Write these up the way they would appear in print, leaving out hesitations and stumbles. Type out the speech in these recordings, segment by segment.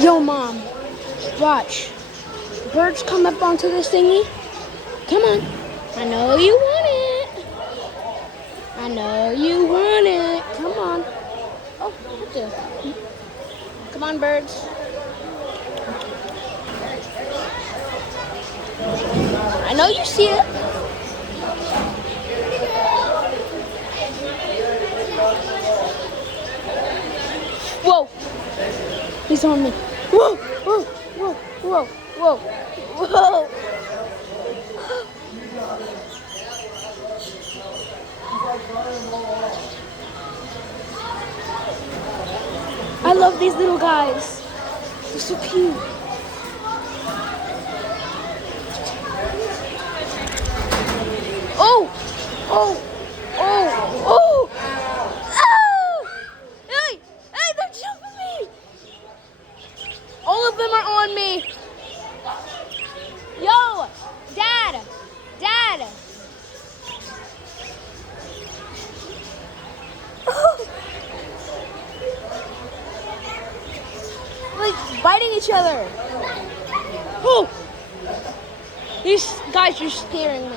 Yo, Mom, watch. Birds come up onto this thingy. Come on. I know you want it. I know you want it. Come on. Oh, what the? Come on, birds. I know you see it. Whoa. He's on me. Whoa, whoa, whoa, whoa, whoa, whoa. I love these little guys. They're so cute. Oh! Oh! Oh! Oh! Oh! Hey! Hey, they're jumping me! All of them are on me. Yo! Dad! Dad! Like biting each other. Oh! These guys are scaring me.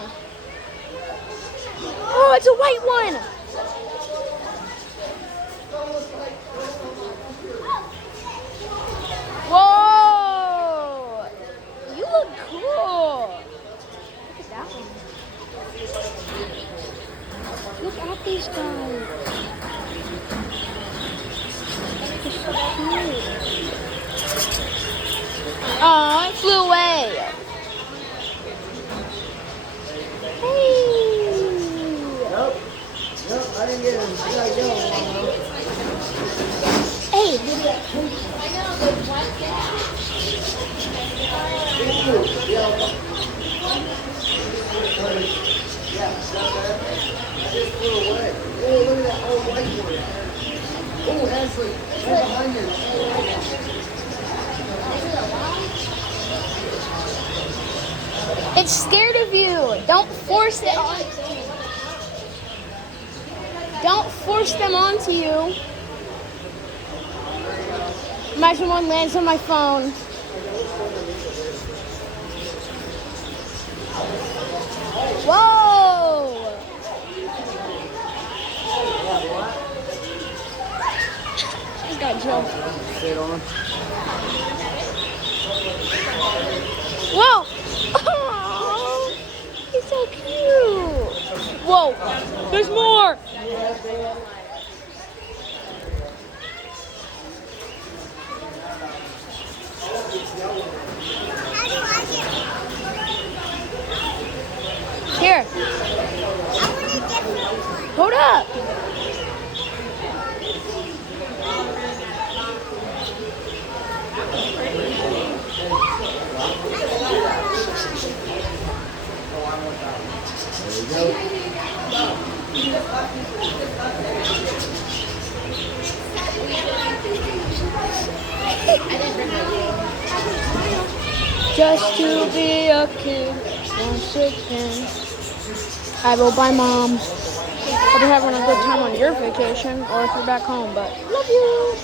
Oh, it's a white one. Whoa! You look cool. Look at that one. Look at these guys. They're so cute. Oh, it flew away. I didn't get him. Hey. Oh, look at that old white one. Oh, Ashley, right behind you. It's scared of you. Don't force it on. Don't force them onto you. Imagine one lands on my phone. Whoa! She's got jumped. Sit on. Whoa! Oh, he's so cute. Whoa! There's more. Here. Hold up. There you Just to be a kid once again. I will bye, Mom. Hope you're having a good time on your vacation or if you're back home, but love you.